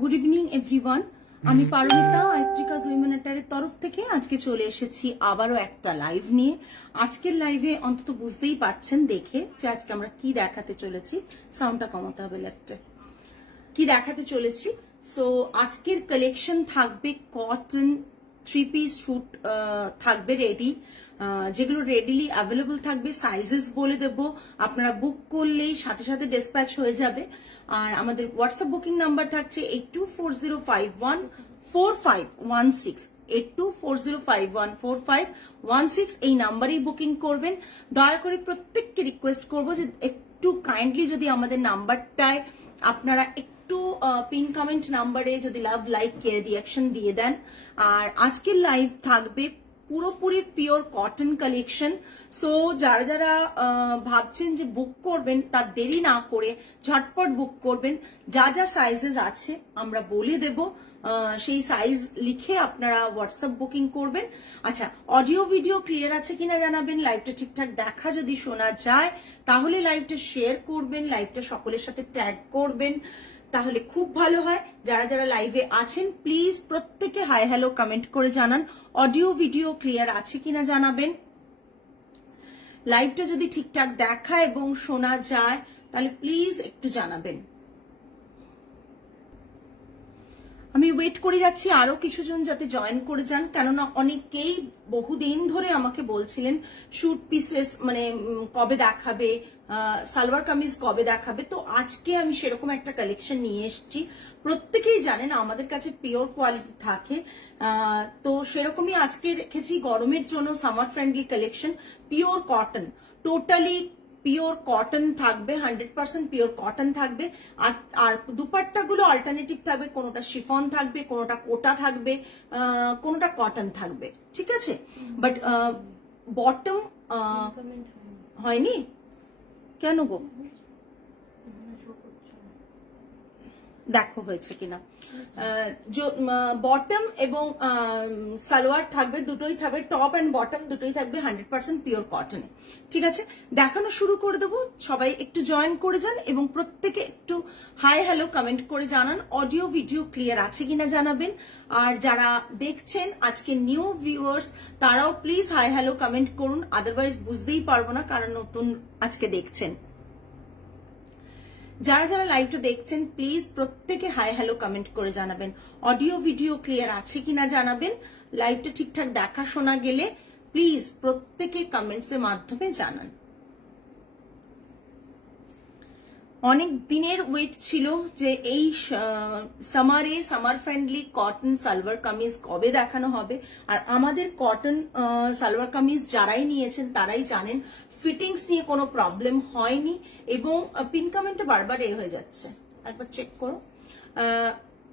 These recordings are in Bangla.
Good evening everyone. আমি পারমিতা আইত্রিকাস উইমেনেটারের তরফ থেকে আজকে চলে এসেছি আবারও একটা লাইভ নিয়ে। আজকের লাইভে অন্তত বুঝতেই পাচ্ছেন দেখে যে আজকে আমরা কি দেখাতে চলেছি। সাউন্ডটা কমাতে হবে লেফটে। কি দেখাতে চলেছি, সো আজকের কালেকশন থাকবে কটন 3 পিস স্যুট থাকবে রেডি, যেগুলো রেডিলি অ্যাভেলেবল থাকবে। সাইজেস বলে দেব, আপনারা বুক করলেই সাথে সাথে ডিসপ্যাচ হয়ে যাবে। আর আমাদের হোয়াটসঅ্যাপ বুকিং নাম্বার থাকছে 8240514516 8240514516। এই নাম্বারেই বুকিং করবেন। দয়া করে প্রত্যেককে রিকোয়েস্ট করবো যে একটু কাইন্ডলি যদি আমাদের নাম্বারটায় আপনারা একটু পিন কমেন্ট নাম্বারে যদি লাভ লাইক রিয়াকশন দিয়ে দেন। আর আজকের লাইভ থাকবে পুরোপুরি পিওর কটন কালেকশন। সো যারা যারা ভাবছেন যে বুক করবেন তার দেরি না করে ঝটপট বুক করবেন। যা যা সাইজেস আছে আমরা বলে দেব, সেই সাইজ লিখে আপনারা হোয়াটসঅ্যাপ বুকিং করবেন। আচ্ছা, অডিও ভিডিও ক্লিয়ার আছে কিনা জানাবেন। লাইভটা ঠিকঠাক দেখা যদি শোনা যায় তাহলে লাইভটা শেয়ার করবেন, লাইভটা সকলের সাথে ট্যাগ করবেন, তাহলে খুব ভালো হয়। যারা যারা লাইভে আছেন প্লিজ প্রত্যেকে হাই হ্যালো কমেন্ট করে জানান। অডিও ভিডিও ক্লিয়ার আছে কিনা জানাবেন। লাইভটা যদি ঠিকঠাক দেখা এবং শোনা যায় তাহলে প্লিজ একটু জানাবেন। আমি ওয়েট করে যাচ্ছি আরো কিছুজন যাতে জয়েন করে যান, কেননা অনেকেই বহুদিন ধরে আমাকে বলছিলেন শুট পিসেস মানে কবে দেখাবে, সালোয়ার কামিজ কবে দেখাবে। তো আজকে আমি সেরকম একটা কালেকশন নিয়ে এসেছি। প্রত্যেকেই জানেন আমাদের কাছে পিওর কোয়ালিটি থাকে, তো সেরকমই আজকে রেখেছি গরমের জন্য summer friendly collection. Pure cotton, totally pure cotton থাকবে, 100% পিওর কটন থাকবে। আর দুপাট্টা গুলো অল্টারনেটিভ থাকবে, কোনোটা শিফন থাকবে, কোনোটা কোটা থাকবে, কোনোটা কটন থাকবে, ঠিক আছে। বাট বটম হয়নি কেন গো, দেখো হয়েছে কিনা। বটম এবং সালোয়ার থাকবে, দুটোই থাকবে, টপ এন্ড বটম দুটোই থাকবে 100% পিওর কটনে, ঠিক আছে। দেখানো শুরু করে দেবো, সবাই একটু জয়েন করে যান এবং প্রত্যেকে একটু হাই হ্যালো কমেন্ট করে জানান। অডিও ভিডিও ক্লিয়ার আছে কিনা জানাবেন। আর যারা দেখছেন আজকে নিউ ভিউয়ার্স তারাও প্লিজ হাই হ্যালো কমেন্ট করুন, আদারওয়াইজ বুঝতেই পারবো না কারণ নতুন আজকে দেখছেন। যারা যারা লাইভটা দেখছেন প্লিজ প্রত্যেকে হাই হ্যালো কমেন্ট করে জানাবেন। অডিও ভিডিও ক্লিয়ার আছে কিনা জানাবেন। লাইভটা ঠিকঠাক দেখা শোনা গেলে প্লিজ প্রত্যেকে কমেন্টস এর মাধ্যমে জানান। অনেক দিনের ওয়েট ছিল যে এই summer friendly cotton salwar kameez কবে দেখানো হবে। আর আমাদের কটন সালোয়ার কামিজ যারাই নিয়েছেন তারাই জানেন ফিটিংস নিয়ে কোনো প্রবলেম হয়নি। এবং পিন কমেন্টে বারবার হয়ে যাচ্ছে, একবার চেক করো।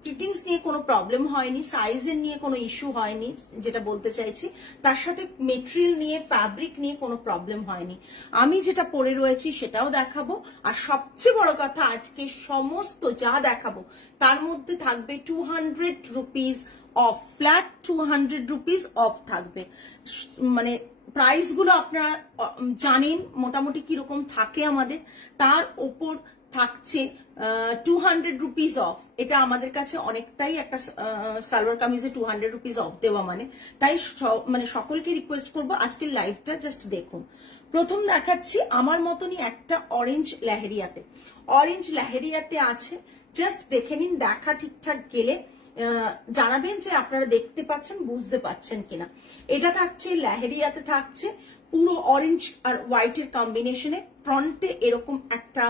ফিটিংস নিয়ে কোনো প্রবলেম হয়নি, সাইজের নিয়ে কোনো ইস্যু হয়নি, যেটা বলতে চাইছি। তার সাথে মেটেরিয়াল নিয়ে, ফ্যাব্রিক নিয়ে কোনো প্রবলেম হয়নি। আমি যেটা পরে রয়েছি সেটাও দেখাবো। আর সবচেয়ে বড় কথা, আজকে সমস্ত যা দেখাবো তার মধ্যে থাকবে 200 rupees of, flat 200 rupees of থাকবে। মানে প্রাইস গুলো আপনারা জানেন মোটামুটি কিরকম থাকে আমাদের, তার ওপর থাকছে 200 রুপিস অফ। এটা আমাদের কাছে অনেকটাই একটা সালোয়ার কামিজে 200 রুপিস অফ দেওয়া মানে, তাই মানে সকলকে রিকোয়েস্ট করবো আজকের লাইভটা জাস্ট দেখুন। প্রথম দেখাচ্ছি আমার মতনই একটা অরেঞ্জ লেহেরিয়াতে, অরেঞ্জ লেহেরিয়াতে আছে, জাস্ট দেখে নিন। দেখা ঠিকঠাক গেলে জানাবেন যে আপনারা দেখতে পাচ্ছেন, বুঝতে পাচ্ছেন কিনা। এটা থাকছে লেহেরিয়াতে, থাকছে পুরো অরেঞ্জ আর হোয়াইটের কম্বিনেশনে। ফ্রন্টে এরকম একটা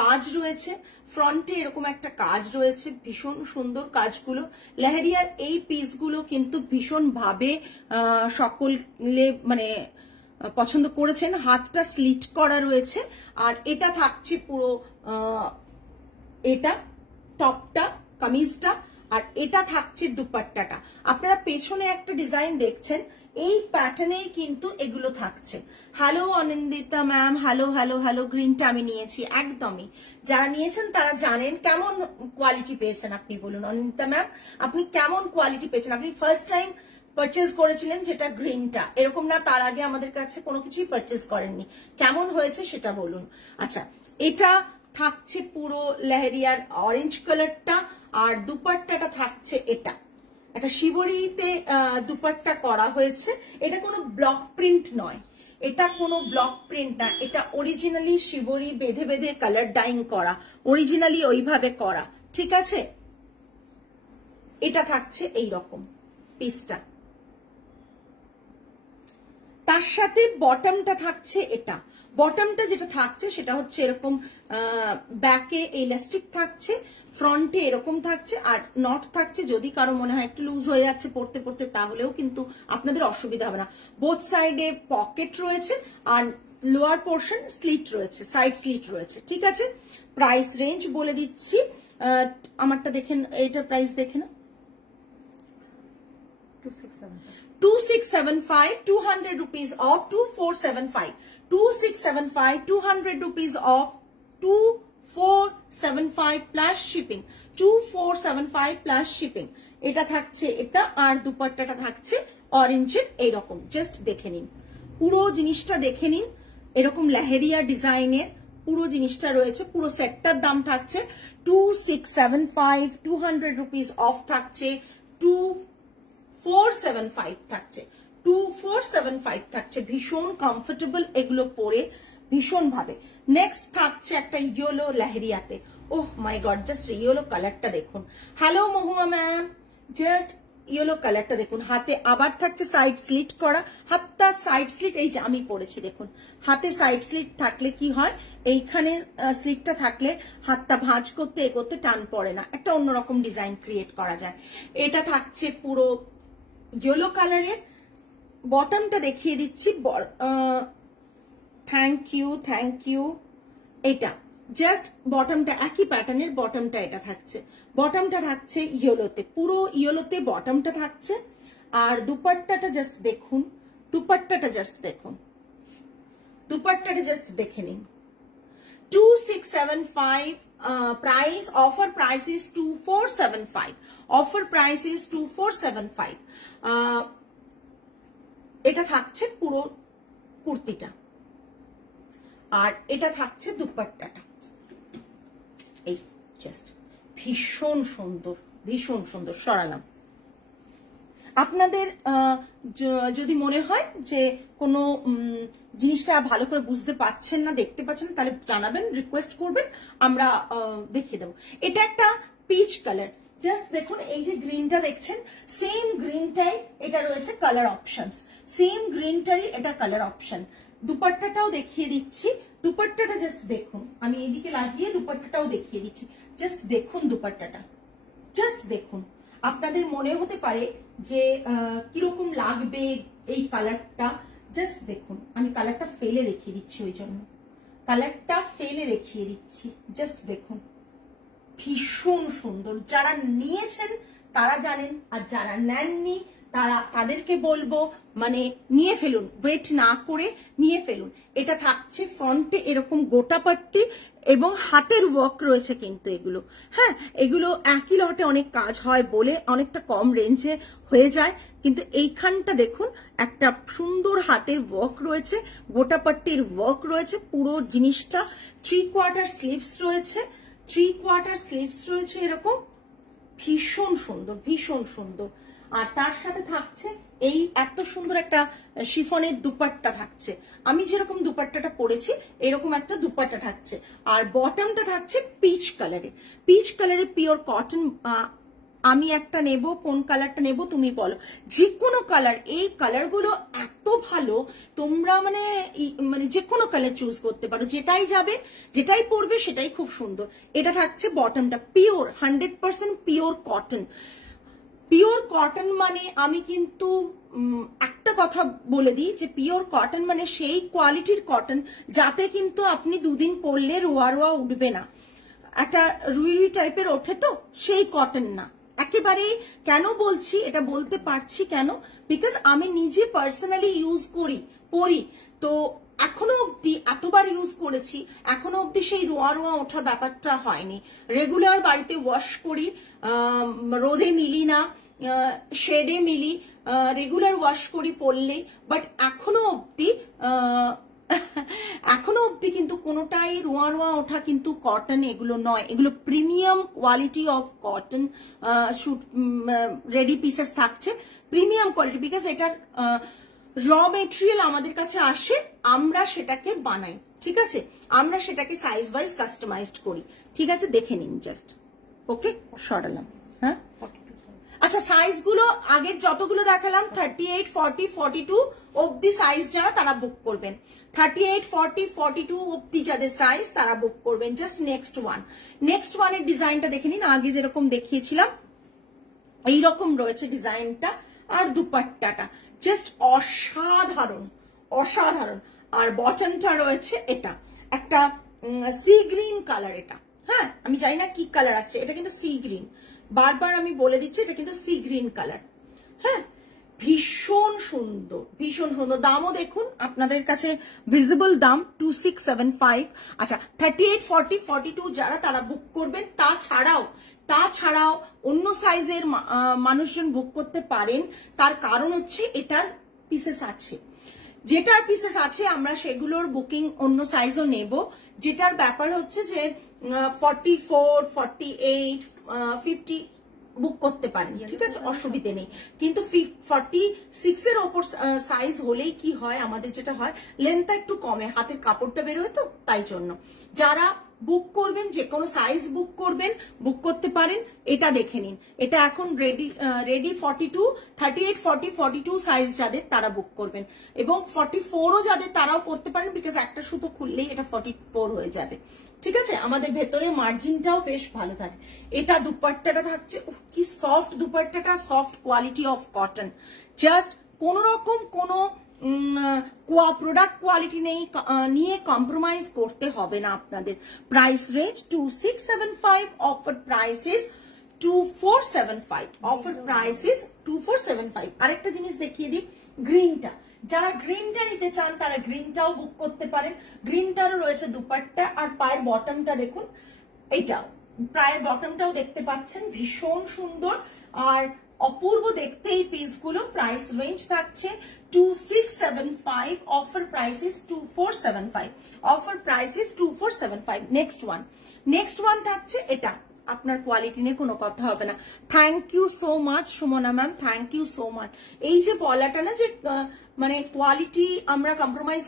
কাজ রয়েছে, ফ্রন্টে এরকম একটা কাজ রয়েছে, ভীষণ সুন্দর কাজগুলো। লেহেরিয়ার এই পিসগুলো কিন্তু ভীষণ ভাবে সকলে মানে পছন্দ করেছেন। হাতটা স্লিট করা রয়েছে। আর এটা থাকছে পুরো এটা টপটা, কামিজটা, আর এটা থাকছে দুপাট্টাটা। আপনারা পেছনে একটা ডিজাইন দেখছেন, এই প্যাটার্নেই কিন্তু এগুলো থাকছে। Hello Anindita ma'am, hello hello hello. গ্রিনটা আমি নিয়েছি, একদমই যারা নিয়েছেন তারা জানেন। কেমন কোয়ালিটি পেয়েছেন আপনি বলুন অনিন্দিতা ম্যাম, আপনি কেমন কোয়ালিটি পেয়েছেন? আপনি ফার্স্ট টাইম পারচেজ করেছিলেন যেটা গ্রিনটা, এরকম না তার আগে আমাদের কাছে কোনো কিছুই পারচেজ করেননি, কেমন হয়েছে সেটা বলুন। আচ্ছা, এটা থাকছে পুরো লেহেরিয়ার অরেঞ্জ কালারটা, আর দুপাট্টাটা থাকছে এটা, একটা শিবরীতে দুপাট্টা করা হয়েছে। এটা কোনো ব্লক প্রিন্ট নয়, এটা কোনো ব্লক প্রিন্ট না, এটা অরিজিনালি শিবরী বেঁধে বেঁধে কালার ডাইং করা, অরিজিনালি ওইভাবে করা, ঠিক আছে। এটা থাকছে এই রকম পিসটা, তার সাথে বটমটা থাকছে এটা। বটমটা যেটা থাকছে সেটা হচ্ছে এরকম ব্যাকে ইলাস্টিক থাকছে, ফ্রন্টে এরকম থাকছে, আর নট থাকছে। যদি কারো মনে হয় একটু লুজ হয়ে যাচ্ছে পড়তে পড়তে, তাহলেও কিন্তু আপনাদের অসুবিধা হবে না। বোথ সাইডে পকেট রয়েছে, আর লোয়ার পোর্শন স্লিট রয়েছে, সাইড স্লিট রয়েছে, ঠিক আছে। প্রাইস রেঞ্জ বলে দিচ্ছি, আমারটা দেখেন, এটার প্রাইস দেখে না, 2675, 200 rupees off, 2475, 2675, 200 rupees off, 2475 plus shipping, 2475 plus shipping। এটা থাকছে এটা, আর দুপাট্টাটা থাকছে অরেঞ্জের এইরকম, জাস্ট দেখে নিন, পুরো জিনিসটা দেখে নিন। এরকম লেহেরিয়া ডিজাইনের পুরো জিনিসটা রয়েছে, পুরো সেটটার দাম থাকছে 2675, 200 rupees off থাকছে, 2475 থাকছে, 2475 থাকছে। ভীষণ কমফোর্টেবল এগুলো পরে, ভীষণ ভাবে। নেক্সট থাকছে একটা ইয়েলো লেহেরিয়াতে, ওহ মাই গড, জাস্ট ইয়েলো কালারটা দেখুন। হ্যালো মহুয়া ম্যাম, জাস্ট ইয়েলো কালারটা দেখুন। হাতে আবার থাকছে সাইড স্লিট করা, হাতটা সাইড স্লিট, এই যে আমি পরেছি দেখুন, হাতে সাইড স্লিট থাকলে কি হয়, এইখানে স্লিটটা থাকলে হাতটা ভাঁজ করতে এগোতে টান পড়ে না, একটা অন্যরকম ডিজাইন ক্রিয়েট করা যায়। এটা থাকছে পুরো ইয়েলো কালারের। বটমটা দেখিয়ে দিচ্ছি, থ্যাংক ইউ থ্যাংক ইউ। এটা জাস্ট বটমটা একই প্যাটার্নের, বটমটা এটা থাকছে, বটমটা থাকছে ইয়েলোতে, পুরো ইয়েলোতে বটমটা থাকছে। আর দুপাট্টাটা জাস্ট দেখুন, দুপাট্টাটা জাস্ট দেখুন, দুপাট্টাটা জাস্ট দেখে নিন। 2675 price, offer price is 2475, offer price is 2475। এটা থাকছে পুরো কুর্তিটা, আর এটা থাকছে দুপাট্টাটা, এই জাস্ট ভীষণ সুন্দর, ভীষণ সুন্দর। সরালাম। আপনাদের যদি মনে হয় যে কোনো জিনিসটা ভালো করে বুঝতে পাচ্ছেন না, দেখতে পাচ্ছেন না, তাহলে জানাবেন, রিকোয়েস্ট করবেন, আমরা দেখিয়ে দেবো। এটা একটা পিচ কালার, জাস্ট দেখুন, এই যে গ্রিনটা দেখছেন, সেম গ্রিনটাই এটা রয়েছে কালার অপশনস, সেম গ্রিনটারই এটা কালার অপশন। দুপাট্টাটাও দেখিয়ে দিচ্ছি, দুপাট্টাটা জাস্ট দেখুন, আমি এইদিকে লাগিয়ে দুপাট্টাটাও দেখিয়ে দিচ্ছি, জাস্ট দেখুন দুপাট্টাটা, জাস্ট দেখুন। আপনাদের মনে হতে পারে যে কিরকম লাগবে এই কালারটা, জাস্ট দেখুন, আমি কালারটা ফেলে দেখিয়ে দিচ্ছি, ওই জন্য কালারটা ফেলে দেখিয়ে দিচ্ছি, জাস্ট দেখুন, ভীষণ সুন্দর। যারা নিয়েছেন তারা জানেন, আর যারা নেননি তাদেরকে বলবো মানে নিয়ে ফেলুন, ওয়েট না করে নিয়ে ফেলুন। এটা থাকছে ফ্রন্টে এরকম গোটা পাট্টি এবং হাতের ওয়ার্ক রয়েছে, কিন্তু এগুলো, হ্যাঁ, এগুলো একই লটে অনেক কাজ হয় বলে অনেকটা কম রেঞ্জে হয়ে যায়, কিন্তু এইখানটা দেখুন একটা সুন্দর হাতের ওয়ার্ক রয়েছে, গোটা পাট্টির ওয়ার্ক রয়েছে, পুরো জিনিসটা 3/4 স্লিভস রয়েছে, 3/4 স্লিভস রয়েছে এরকম, ভীষণ সুন্দর, ভীষণ সুন্দর। আর তার সাথে থাকছে এই এত সুন্দর একটা শিফনের দুপাট্টা থাকছে, আমি যেরকম দুপাট্টাটা পরেছি এরকম একটা দুপাট্টা থাকছে। আর বটমটা থাকছে পিচ কালারে, পিচ কালারে পিওর কটন। আমি একটা নেব, কোন কালারটা নেব তুমি বলো, যে কোনো কালার, এই কালারগুলো এত ভালো, তোমরা মানে যে কোনো কালার চুজ করতে পারো, যেটাই যাবে, যেটাই পরবে সেটাই খুব সুন্দর। এটা থাকছে বটমটা pure 100% pure cotton. Pure cotton মানে আমি কিন্তু একটা কথা বলে দিই যে পিওর কটন মানে সেই কোয়ালিটির কটন যাতে কিন্তু আপনি দুদিন পরলে রোয়া রোয়া উঠবে না, একটা রুই রুই টাইপের ওঠে, তো সেই কটন না একেবারেই। কেন বলছি এটা, বলতে পারছি কেন, বিকজ আমি নিজে পার্সোনালি ইউজ পরি, তো এখনো অব্দি এতবার ইউজ করেছি, এখনো অব্দি সেই রোয়া রোয়া ওঠার ব্যাপারটা হয়নি। রেগুলার বাড়িতে ওয়াশ করি, রোদে মিলি না, শেডে মিলি, রেগুলার ওয়াশ করি পরলেই, বাট এখনো অব্দি এখনো অব্দি কিন্তু কোনোটাই রোয়া রোয়া ওঠা কিন্তু কটন এগুলো নয়, এগুলো premium quality of cotton shoot ready pieces থাকছে, প্রিমিয়াম কোয়ালিটি, বিকজ এটার র মেটেরিয়াল আমাদের কাছে আসে, আমরা সেটাকে বানাই, ঠিক আছে, আমরা সেটাকে সাইজ ওয়াইজ কাস্টমাইজড করি, ঠিক আছে, দেখে নিন জাস্ট। ওকে, সরালাম। হ্যাঁ, আচ্ছা, সাইজ গুলো আগের যতগুলো দেখালাম 38, 40, 42 অব্দি সাইজ যারা তারা বুক করবেন, 38, 40, 42 অব্দি যাদের সাইজ তারা বুক করবেন। জাস্ট নেক্সট ওয়ানের ডিজাইনটা দেখে নিন, আগে যেরকম দেখিয়েছিলাম এইরকম রয়েছে ডিজাইনটা, আর দুপাট্টাটা জাস্ট অসাধারণ অসাধারণ। আর বটনটা রয়েছে এটা একটা সি গ্রিন কালার, এটা হ্যাঁ আমি জানি না কি কালার আসছে, এটা কিন্তু সি গ্রিন, বারবার আমি বলে দিচ্ছি এটা কিন্তু সি গ্রিন কালার। হ্যাঁ, ভীষণ সুন্দর ভীষণ সুন্দর। দামও দেখুন আপনাদের কাছে ভিজিবল দাম 2675। আচ্ছা, 38, 40, 42 যারা তারা বুক করবেন, তাছাড়াও অন্য সাইজের মানুষজন বুক করতে পারেন, তার কারণ হচ্ছে এটার পিসেস আছে, যেটার পিসেস আছে আমরা সেগুলোর বুকিং অন্য সাইজও নেব, যেটার ব্যাপার হচ্ছে যে 44, 48, 50 বুক করতে পারেন, ঠিক আছে, অসুবিধে নেই। কিন্তু 46 এর ওপর সাইজ হলেই কি হয়, আমাদের যেটা হয় লেন্থটা একটু কমে, হাতের কাপড়টা বেরোয়, তো তাই জন্য যারা বুক করবেন, যে কোনো সাইজ বুক করবেন, বুক করতে পারেন। এটা দেখে নিন, এটা এখন রেডি 42, 38, 40, 42 সাইজ যাদের তারা বুক করবেন, এবং 44ও যাদের তারাও করতে পারেন, বিকজ একটা সুতো খুললেই এটা 44 হয়ে যাবে, ঠিক আছে। আমাদের ভেতরে মার্জিনটাও বেশ ভালো থাকে। এটা দুপাট্টাটা থাকছে, কি সফট দুপাট্টাটা, soft quality of cotton, just কোন রকম কোনো প্রোডাক্ট কোয়ালিটি নিয়ে কম্প্রোমাইজ করতে হবে না আপনাদের। Price range 2675, offer prices 2475, offer prices 2475। আরেকটা জিনিস দেখিয়ে দিই, গ্রিনটা, যারা গ্রিনটা নিতে চান তারা গ্রিনটাও বুক করতে পারেন। গ্রিনটারও রয়েছে দুপাট্টা, আর পায়ের বটমটা দেখুন, এইটাও পায়ের বটমটাও দেখতে পাচ্ছেন, ভীষণ সুন্দর আর অপূর্ব দেখতে এই পিসগুলো। প্রাইস রেঞ্জ থাকছে 2675, offer prices 2475, offer prices 2475। Next one থাকছে এটা, আপনার কোয়ালিটি নিয়ে কোনো কথা হবে না। Thank you so much Sumana ma'am, thank you so much. এই যে বলাটা না যে মানে কোয়ালিটি আমরা কম্প্রোমাইজ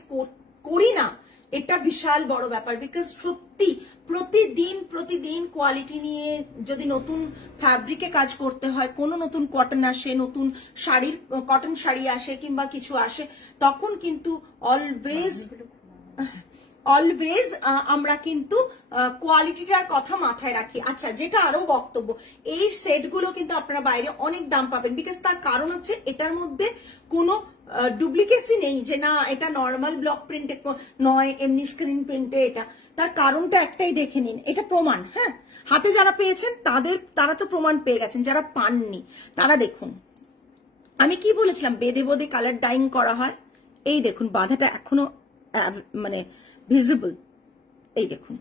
করি না, এটা বিশাল বড় ব্যাপার, বিকজ সত্যি প্রতিদিন কোয়ালিটি নিয়ে যদি নতুন ফ্যাব্রিকে কাজ করতে হয়, কোনো নতুন কটন আসে, নতুন কটন শাড়ি আসে কিংবা কিছু আসে, তখন কিন্তু অলওয়েজ আমরা কিন্তু কোয়ালিটিটার কথা মাথায় রাখি। আচ্ছা, যেটা আরো বক্তব্য, এই সেটগুলো কিন্তু আপনারা বাইরে অনেক দাম পাবেন, বিকজ তার কারণ হচ্ছে এটার মধ্যে কোনো ডুপ্লিকেসি নেই, যে না এটা নর্মাল ব্লক প্রিন্টে নয়, এমনি স্ক্রিন প্রিন্টে, এটা তার কারণটা একটাই, দেখে নিন, এটা প্রমাণ। হ্যাঁ, হাতে যারা পেয়েছেন তারা তো প্রমাণ পেয়ে গেছেন, যারা পাননি তারা দেখুন, আমি কি বলেছিলাম, বেঁধে বেঁধে কালার ডাইং করা হয়, এই দেখুন বাধাটা এখনো মানে ভিজিবল, এই দেখুন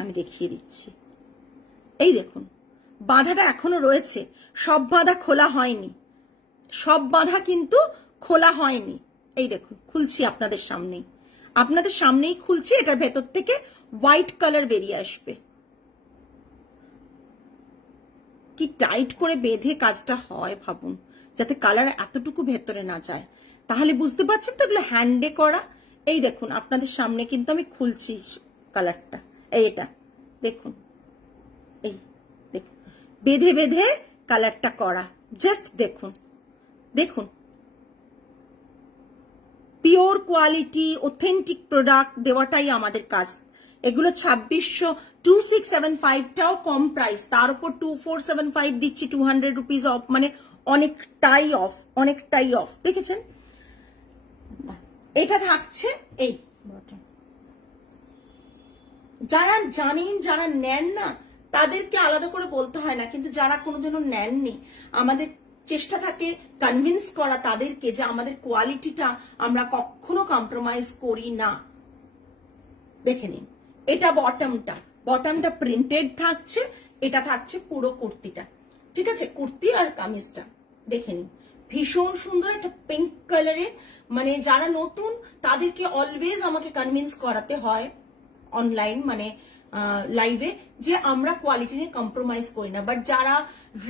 আমি দেখিয়ে দিচ্ছি, এই দেখুন বাধাটা এখনো রয়েছে, সব বাধা খোলা হয়নি, সব বাধা কিন্তু খোলা হয়নি। এই দেখুন খুলছি আপনাদের সামনেই খুলছি, এটার ভেতর থেকে হোয়াইট কালার বেরিয়ে আসবে। কি টাইট করে বেঁধে কাজটা হয় ভাবুন, যাতে কালার এতটুকু ভেতরে না যায়, তাহলে বুঝতে পারছেন তো এগুলো হ্যান্ডে করা। এই দেখুন আপনাদের সামনে কিন্তু আমি খুলছি কালারটা, এটা দেখুন, এই দেখুন বেঁধে বেঁধে কালারটা করা, জাস্ট দেখুন পিওর কোয়ালিটি অথেন্টিক প্রোডাক্ট দেওয়াটাই আমাদের কাজ। এগুলো 2600, 2675টাও কম প্রাইস, তার উপর 2475 দিচ্ছি, 200 রুপিস অফ, মানে অনেকটাই অফ, দেখেছেন। এটা থাকছে এই যারা জানেন, যারা নেন না তাদেরকে আলাদা করে বলতে হয় না, কিন্তু যারা কোনোদিনও নেননি আমাদের চেষ্টা থাকে কনভিন্স করা তাদেরকে যে আমাদের কোয়ালিটিটা আমরা কখনো কম্প্রোমাইজ করি না। দেখে নিন, এটা বটমটা প্রিন্টেড থাকছে, এটা থাকছে পুরো কুর্তিটা, ঠিক আছে, কুর্তি আর কামিজটা দেখে নিন, ভীষণ সুন্দর একটা পিঙ্ক কালারের, মানে যারা নতুন তাদেরকে অলওয়েজ আমাকে কনভিন্স করাতে হয় অনলাইন মানে লাইভে যে আমরা কোয়ালিটি নিয়ে কম্প্রোমাইজ করি না, বাট যারা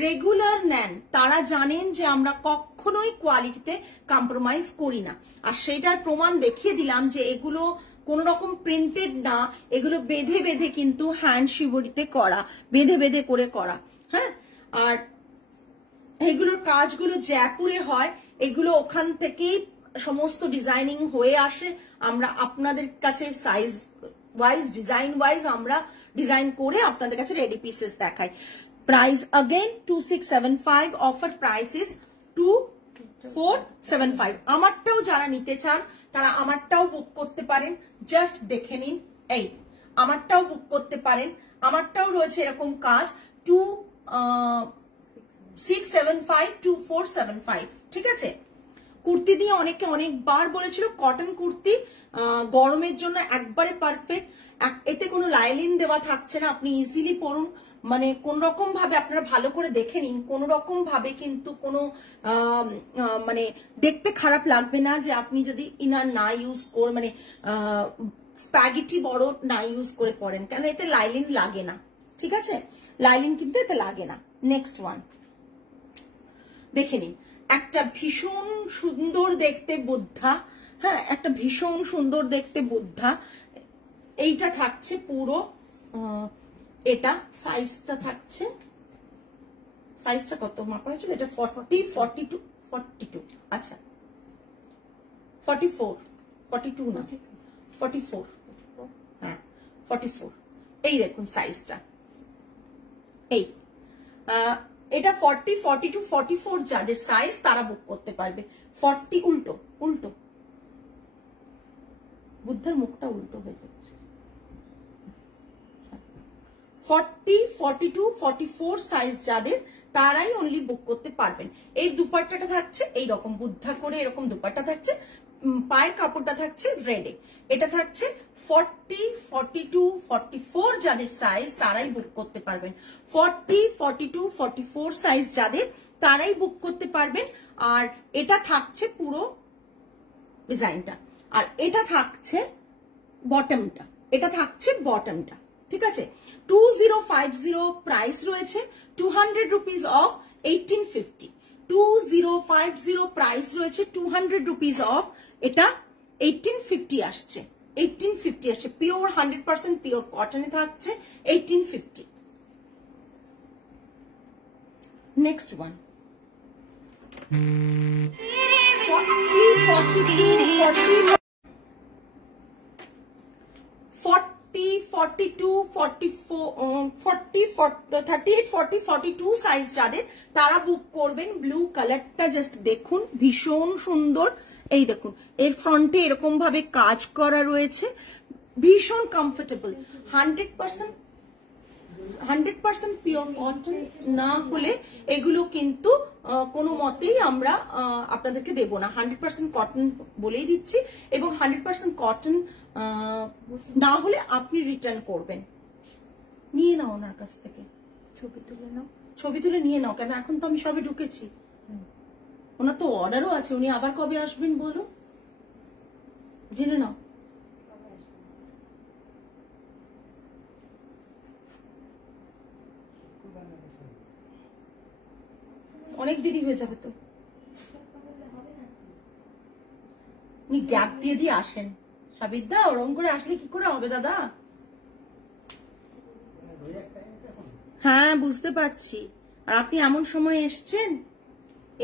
রেগুলার নেন তারা জানেন যে আমরা কখনোই কোয়ালিটিতে কম্প্রোমাইজ করি না। আর সেটার প্রমাণ দেখিয়ে দিলাম যে এগুলো কোন রকম প্রিন্টেড না, এগুলো বেঁধে বেঁধে কিন্তু হ্যান্ড শিবরিতে করা, বেঁধে বেঁধে করে করা। হ্যাঁ, আর এগুলোর কাজগুলো জয়পুরে হয়, এগুলো ওখান থেকেই সমস্ত ডিজাইনিং হয়ে আসে। আমরা আপনাদের কাছে সাইজ ওয়াইজ ডিজাইন ওয়াইজ আমরা ডিজাইন করে আপনাদের কাছে রেডি পিসেস দেখাই। Price again 2675, offer price is 2475। আমারটাও যারা নিতে চান তারা আমারটাও বুক করতে পারেন, জাস্ট দেখে নিন। এই আমারটাও বুক করতে পারেন, আমারটাও রয়েছে এরকম কাজ 2675 2475। ঠিক আছে, কুর্তি দিয়ে অনেকে অনেকবার বলেছিল কটন কুর্তি গরমের জন্য একবারে পারফেক্ট, এতে কোনো লাইলিন দেওয়া থাকছে না, আপনি ইজিলি পরুন। মানে কোন রকম ভাবে আপনারা ভালো করে দেখে নিন, কোন রকম ভাবে কিন্তু কোনো মানে দেখতে খারাপ লাগবে না যে আপনি যদি ইনার না ইউজ করে মানে স্প্যাগেটি বড় না ইউজ করে পরেন, কেন এতে লাইলিন লাগে না। ঠিক আছে, লাইলিন কিন্তু এতে লাগে না। নেক্সট ওয়ান দেখে নিন, একটা ভীষণ সুন্দর দেখতে বুদ্ধা। হ্যাঁ, একটা ভীষণ সুন্দর দেখতে বুদ্ধা, এইটা থাকছে পুরো, এটা সাইজটা থাকছে, সাইজটা কত মাপা হয়েছিল, এটা 40 42 42, আচ্ছা 44 42 না 44, হ্যাঁ 44। এই দেখুন সাইজটা, এই এটা 40 42 44 যাদের সাইজ তারা বুক করতে পারবে। 40 উল্টো উল্টো, বুদ্ধের মুখটা উল্টো হয়ে যাচ্ছে। 40 42 44 সাইজ যাদের তারাই অনলি বুক করতে পারবেন। এই দুপাট্টাটা থাকছে এইরকম বুদ্ধা করে, এরকম দুপাট্টা থাকছে, পায়ের কাপড়টা থাকছে রেডে। এটা থাকছে 40 42 44 যাদের সাইজ তারাই বুক করতে পারবেন। 40 42 44 সাইজ যাদের তারাই বুক করতে পারবেন। আর এটা থাকছে পুরো ডিজাইনটা, আর এটা থাকছে বটমটা, এটা থাকছে বটমটা। ঠিক আছে, 2050 প্রাইস রয়েছে, 200 রুপিস অফ 1850। 2050 প্রাইস রয়েছে, 200 রুপিস অফ, এটা 1850 আসছে, 1850 আসছে। পিওর 100% পিওর কটনে থাকছে 1850। নেক্সট ওয়ান 42 সাইজ যাদের তারা বুক করবেন। ব্লু কালারটা জাস্ট দেখুন, ভীষণ সুন্দর। এই দেখুন এর ফ্রন্টে এরকম ভাবে কাজ করা রয়েছে, ভীষণ কমফোর্টেবল। 100% পিওর কটন না হলে এগুলো কিন্তু কোনো মতেই আমরা আপনাদেরকে দেব না। 100% কটন বলেই দিচ্ছি, এবং 100% কটন না হলে আপনি রিটার্ন করবেন। নিয়ে নাও ওনার কাছ থেকে, ছবি তুলে নাও, ছবি তুলে নিয়ে নাও। কেন এখন তো আমি সবে ঢুকেছি, ওনার তো অর্ডারও আছে। উনি আবার কবে আসবেন বলো, জেনে নাও। অনেক দেরি হয়ে যাবে তো, উনি গ্যাপ দিয়ে দিয়ে আসেন। সাবিদা ওরকম করে আসলে কি করে হবে দাদা? হ্যাঁ বুঝতে পারছি, আর আপনি এমন সময় এসছেন,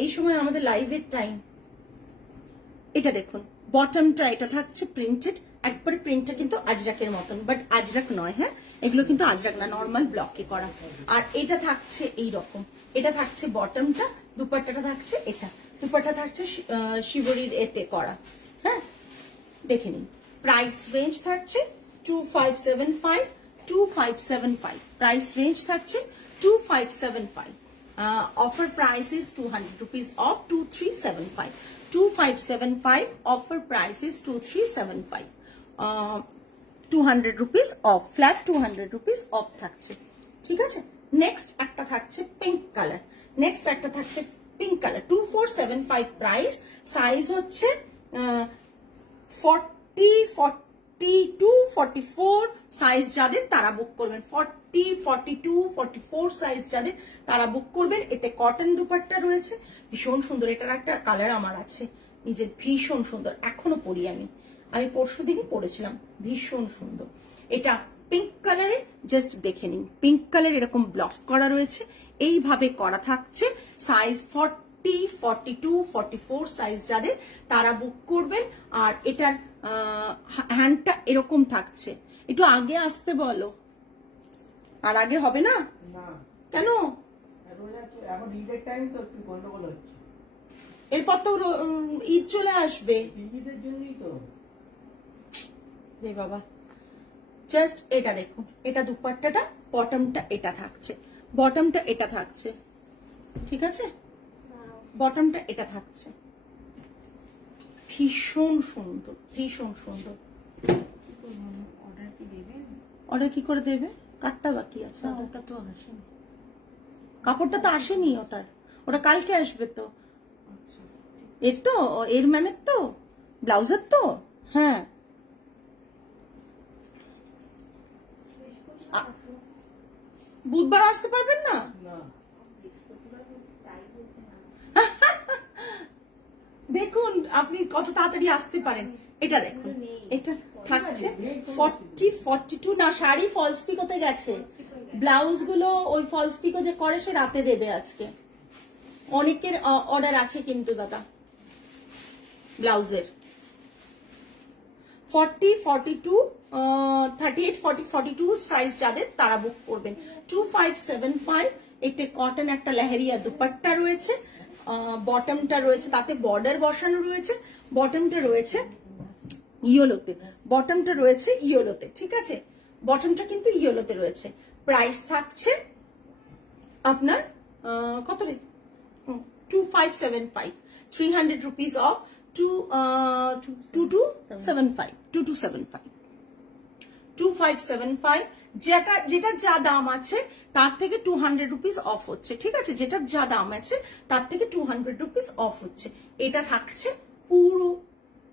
এই সময় আমাদের লাইভের টাইম। এটা দেখুন বটমটা, এটা থাকছে প্রিন্টেড, একবারে প্রিন্টটা কিন্তু আজরাকের মতন, বাট আজরাক নয়। হ্যাঁ, এগুলো কিন্তু আজরাক না, নর্মাল ব্লকে করা। আর এটা থাকছে এই রকম, এটা থাকছে বটমটা, দুপাট্টাটা থাকছে এটা, দুপাট্টা থাকছে শিবরির এতে করা। হ্যাঁ, দেখে নিন। প্রাইস রেঞ্জ থাকছে 2575 2575, প্রাইস রেঞ্জ থাকছে 2575। Offer price is 200 rupees off 2375. 2575 offer price is 2375. 200 rupees off, flat 200 rupees off থাকছে। ঠিক আছে, নেক্সট একটা থাকছে পিঙ্ক কালার, নেক্সট একটা থাকছে pink pink colour 2475 price, size হচ্ছে 40, 42, 44 সাইজ যাদের তারা বুক করবেন, 40, 42, 44 সাইজ যাদের তারা বুক করবেন। এতে কটন দুপাট্টা রয়েছে, ভীষণ সুন্দর। এটার একটা কালার আমার আছে নিজের, ভীষণ সুন্দর, এখনো পরি আমি পরশু দিনই পরেছিলাম, ভীষণ সুন্দর। এটা পিঙ্ক কালারে, জাস্ট দেখে নিন, পিঙ্ক কালার এরকম ব্লক করা রয়েছে, এইভাবে করা থাকছে। সাইজ 40, 42, 44 সাইজ যাদের তারা বুক করবেন। আর এটার হ্যান্ডটা এরকম থাকছে। একটু আগে আসতে বলো। আর আগে হবে না কেন? এরপর তো ঈদ চলে আসবে রে বাবা। জাস্ট এটা দেখুন, এটা দুপাট্টাটা, বটমটা এটা থাকছে, বটমটা এটা থাকছে, ঠিক আছে, বটমটা এটা থাকছে, ভীষণ সুন্দর, ভীষণ সুন্দর। অর্ডার কি করে দেবে? কাটটা বাকি আছে, ওটা তো আসেনি, কাপড়টা তো আসেনি ওটার, ওটা কালকে আসবে তো। এর তো, এর ম্যামের তো, ব্লাউজের তো, হ্যাঁ। বুধবার আসতে পারবেন না? দেখুন আপনি কত তাড়াতাড়ি আসতে পারেন। এটা দেখুন, এটা থাকছে 40, 42 না, শাড়ি ফলস পিকোতে গেছে, ব্লাউজ গুলো ওই ফলস পিকো যে করে সে রাতে দেবে আজকে। অনেকের অর্ডার আছে কিন্তু দাদা ব্লাউজের। 40, 42, 38, 40, 42 সাইজ যাদের তারা বুক করবেন। 2575, এতে কটন একটা লেহেরিয়া দুপাট্টা রয়েছে, বটমটা রয়েছে, তাতে বর্ডার বসানো রয়েছে, বটমটা রয়েছে ইয়েলোতে, বটমটা রয়েছে ইয়েলোতে, ঠিক আছে, বটমটা কিন্তু ইয়েলোতে রয়েছে। প্রাইস থাকছে আপনার কত রে? 2575, 300 রুপিস অফ 2275, 2575। যেটা যা দাম আছে তার থেকে 200 রুপিস অফ হচ্ছে, ঠিক আছে, যেটা যা দাম আছে তার থেকে 200 রুপিস অফ হচ্ছে। এটা থাকছে পুরো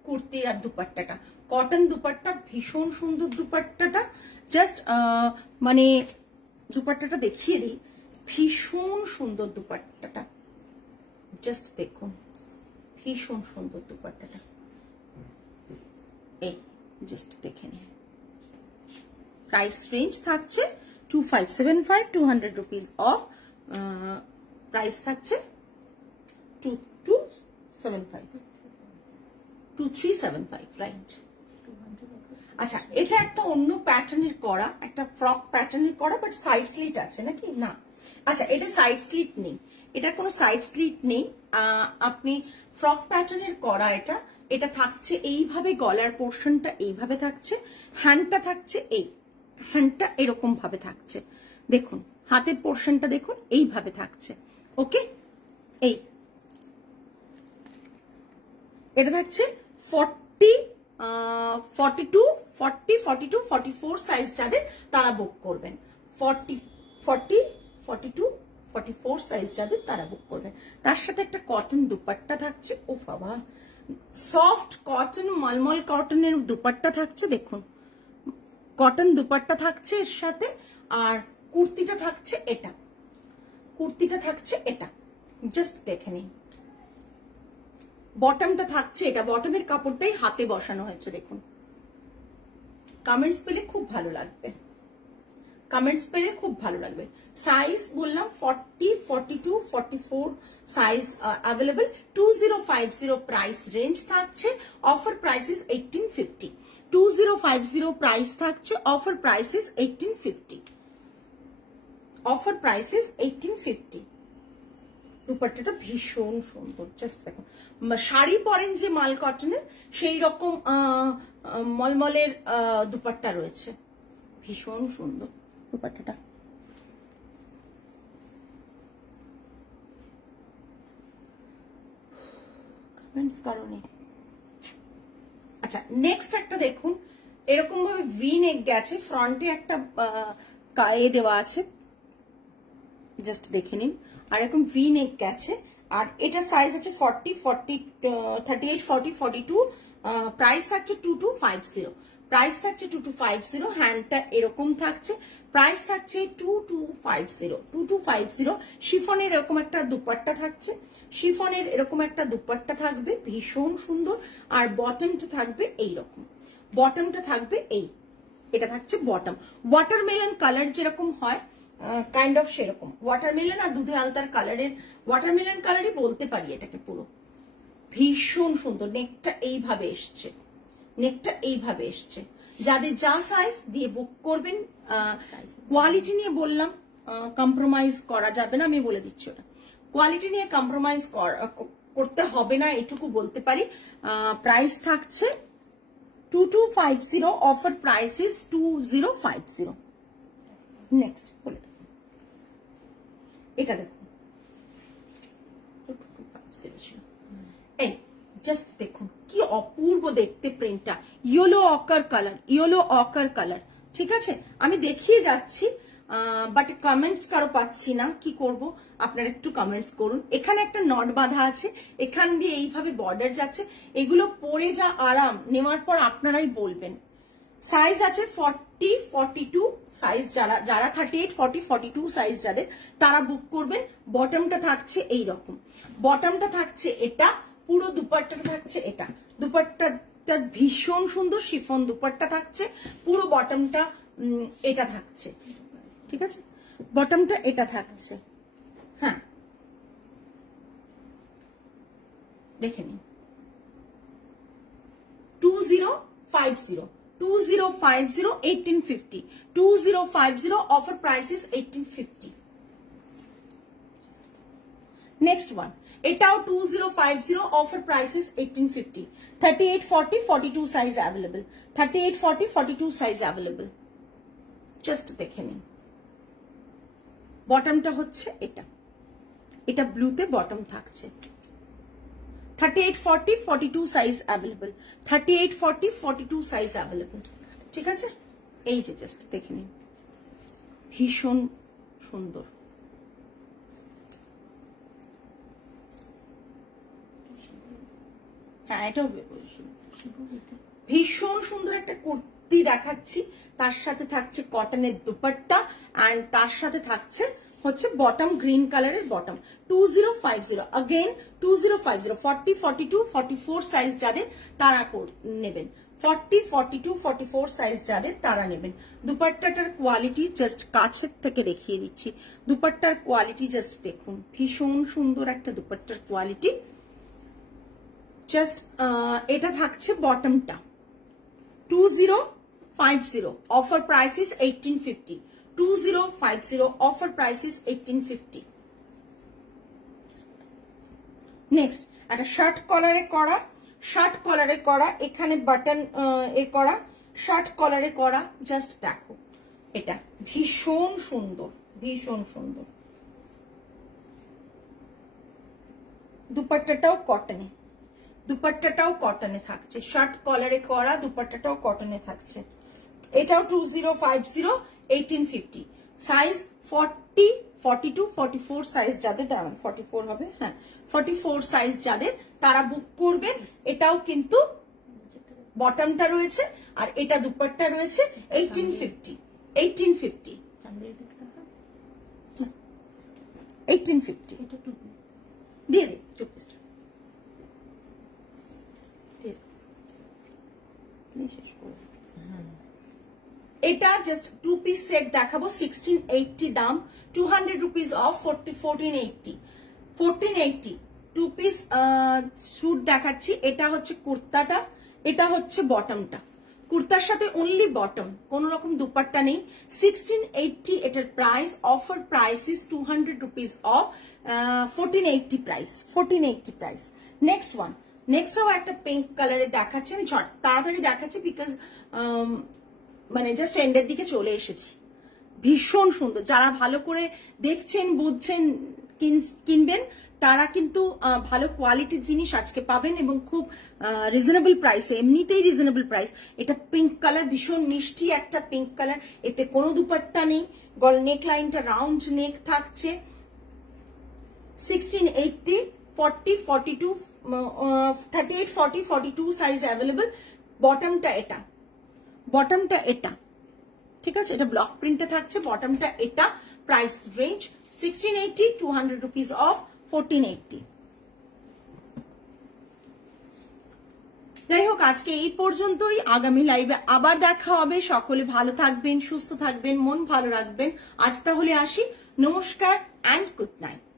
কুর্তি আর দুপাট্টাটা, কটন দুপাট্টা, ভীষণ সুন্দর দুপাট্টাটা। জাস্ট মানে দুপাট্টাটা দেখিয়ে দিই, ভীষণ সুন্দর দুপাট্টাটা, জাস্ট দেখুন, ভীষণ সুন্দর দুপাট্টাটা। এই জাস্ট দেখে নিন। প্রাইস রেঞ্জ থাকছে 2575, 200 রুপিস অফ, প্রাইস থাকছে 2375, রাইট। আচ্ছা, এটা একটা অন্য প্যাটার্নের করা, একটা ফ্রক প্যাটার্নের করা, বাট সাইড স্লিট আছে নাকি? না, আচ্ছা, এটা সাইড স্লিট নেই, এটা কোনো সাইড স্লিট নেই। আপনি ফ্রক প্যাটার্নের করা এটা, এটা থাকছে এইভাবে, গলার পোর্শনটা এইভাবে থাকছে, হ্যান্ডটা থাকছে এই, হ্যান্ডটা এরকম ভাবে থাকছে, দেখুন হাতের পোর্শনটা দেখুন এইভাবে থাকছে, ওকে। এই এটা থাকছে 40, 42, 40, 42, 44 সাইজ যাদের তারা বুক করবেন, 40, 42, 44 সাইজ যাদের তারা বুক করবেন। তার সাথে একটা কটন দুপাট্টা থাকছে, ও বাবা, সফট কটন, মলমল কটনের দুপাট্টা থাকছে, দেখুন কটন দুপাট্টা থাকছে এর সাথে। আর কুর্তিটা থাকছে এটা, কুর্তিটা থাকছে এটা, জাস্ট দেখে নিন। বটমটা থাকছে এটা, বটমের কাপড়টাই হাতে বসানো হয়েছে, দেখুন। কমেন্টস পেলে খুব ভালো লাগবে, কমেন্টস পেলে খুব ভালো লাগবে। সাইজ বললাম 40, 42, 44 সাইজ অ্যাভেলেবল। 2050 প্রাইস রেঞ্জ থাকছে, অফার প্রাইস ইজ 1850, 2050 প্রাইস থাকছে, offer price is 1850, offer price is 1850। দুপাট্টাটা ভীষণ সুন্দর, জাস্ট দেখুন, শাড়ি পরেন যে মাল কটনের সেই রকম মলমলের দুপাট্টা রয়েছে, ভীষণ সুন্দর দুপাট্টাটা। কমেন্টস করোনি। আচ্ছা, নেক্সট একটা দেখুন, এরকম ভাবে ভি নেক গেছে, ফ্রন্টে একটা এ দেওয়া আছে, জাস্ট দেখে নিন, আর এরকম ভি নেক গেছে, আর এটা সাইজ আছে 40, 40, 38, 40, 42, প্রাইস থাকছে 2250, প্রাইস থাকছে 2250, হ্যান্ডটা এরকম থাকছে, প্রাইস থাকছে 2250, 2250। শিফনের এরকম একটা দুপাট্টা থাকছে, শিফনের এরকম একটা দুপাট্টা থাকবে ভীষণ সুন্দর, আর বটমটা থাকবে এইরকম, বটমটা থাকবে এটা থাকছে বটম। ওয়াটারমেলন কালার যেরকম হয় কাইন্ড অফ সেরকম, ওয়াটারমেলন আর দুধে আলতার কালারের, ওয়াটারমেলন কালারই বলতে পারি এটাকে পুরো, ভীষণ সুন্দর। নেকটা এইভাবে এসছে, নেকটা এইভাবে এসছে। যাদের যা সাইজ দিয়ে বুক করবেন, কোয়ালিটি নিয়ে বললাম কম্প্রোমাইজ করা যাবে না, আমি বলে দিচ্ছি ওটা, কোয়ালিটি নিয়ে কম্প্রোমাইজ করতে হবে না এটুকু বলতে পারি। প্রাইস থাকছে 2250, অফার প্রাইস ইজ 2050। নেক্সট বলে দেখুন, এটা দেখুন 2250 ছিল, এই জাস্ট দেখুন কি অপূর্ব দেখতে প্রিন্টটা, ইয়েলো অকার কালার, ইয়েলো অকার কালার, ঠিক আছে? আমি দেখিয়ে যাচ্ছি বাট কমেন্টস কারো পাচ্ছি না, কি করব, আপনারা একটু কমেন্টস করুন। এখানে একটা নট বাঁধা আছে, এখান দিয়ে এইভাবে বর্ডার যাচ্ছে, এগুলো পরে যা আরাম, নেওয়ার পর আপনারাই বলবেন। সাইজ আছে 40, 42 সাইজ, যারা 38, 40, 42 সাইজ যাদের, তারা বুক করবেন। বটমটা থাকছে এইরকম, বটমটা থাকছে এটা, পুরো দুপাট্টাটা থাকছে এটা, দুপাট্টাটা ভীষণ সুন্দর শিফন দুপাট্টা থাকছে, পুরো বটমটা এটা থাকছে, ঠিক আছে? বটমটা এটা থাকছে, হ্যাঁ দেখে নিন। 2050, 2050, 1850, 2050, offer price is 1850. Next one, এটাও 2050, offer price is 1850, 38, 40, 42 size available, 38, 40, 42 size available, just দেখে নিন। বটমটা হচ্ছে এটা, এটা ব্লুতে বটম থাকছে, 38, 40, 42 সাইজ অ্যাভেলেবল, 38, 40, 42 সাইজ অ্যাভেলেবল, ঠিক আছে? এই যে জাস্ট দেখে নিন, ভীষণ সুন্দর। হ্যাঁ এটাও ভীষণ সুন্দর একটা কুর্তি দেখাচ্ছি, তার সাথে থাকছে কটনের দুপাট্টা, এন্ড তার সাথে থাকছে হচ্ছে বটম গ্রিন কালারের বটম। 2050, अगेन 2050, 40, 42, 44 সাইজ যাদের তারা নেবেন, 40, 42, 44 সাইজ যাদের তারা নেবেন। দুপাট্টাটার কোয়ালিটি জাস্ট কাছের থেকে দেখিয়ে দিচ্ছি, দুপাট্টার কোয়ালিটি জাস্ট দেখুন, ভীষণ সুন্দর একটা দুপাট্টার কোয়ালিটি। জাস্ট এটা থাকছে বটমটা 2050, offer price is 1850, 2050, offer price is 1850. Next একটা শার্ট কলারে করা, শার্ট কলারে করা, এখানে বাটন এ করা, শার্ট কলারে করা, জাস্ট দেখো এটা ভীষণ সুন্দর, ভীষণ সুন্দর। দুপাট্টাটাও কটনে, দুপাট্টাটাও কটনে থাকছে, শার্ট কলারে করা, দুপাট্টাটাও কটনে থাকছে। এটাও 2050, 1850, সাইজ 40, 42, 44 সাইজ যাদের, দাঁড়ান 44 হবে, হ্যাঁ 44 সাইজ যাদের তারা বুক করবেন। এটাও কিন্তু বটমটা রয়েছে আর এটা দুপাট্টা রয়েছে 1850, 1850, 1850 দিয়ে দিই 2 পিসটা এটা জাস্ট 2 পিস সেট দেখাবো, 1680 দাম, 200 রুপিস অফ, 1480, 1480 2 পিস স্যুট দেখাচ্ছি। এটা হচ্ছে কুর্তাটা, এটা হচ্ছে বটমটা, কুর্তার সাথে অনলি বটম, কোন রকম দুপাট্টা নেই। 1680 এটার price, offer price is 200 rupees off, 1480 price, 1480 price. Next one, নেক্সটও একটা পিঙ্ক কালারে দেখাচ্ছি, আমি তাড়াতাড়ি দেখাচ্ছি বিকজ মানে জাস্ট এন্ডের দিকে চলে এসেছি। ভীষণ সুন্দর, যারা ভালো করে দেখছেন বুঝছেন কিনবেন তারা কিন্তু ভালো কোয়ালিটির জিনিস আজকে পাবেন এবং খুব রিজনেবল প্রাইসে, এমনিতেই রিজনেবল প্রাইস। এটা পিঙ্ক কালার, ভীষণ মিষ্টি একটা পিঙ্ক কালার, এতে কোনো দুপাট্টা নেই, গল নেক লাইনটা রাউন্ড নেক থাকছে। 1680, 40, 42, 38, 40, 42 সাইজ অ্যাভেলেবল। বটমটা এটা, বটমটা এটা, ঠিক আছে, এটা ব্লক প্রিন্টে থাকছে, বটমটা এটা। Price range 1680, 200 rupees off 1480। যাই হোক, আজকে এই পর্যন্তই। আগামী লাইভে আবার দেখা হবে। সকলে ভালো থাকবেন, সুস্থ থাকবেন, মন ভালো রাখবেন। আজ তাহলে আসি। নমস্কার অ্যান্ড গুড নাইট।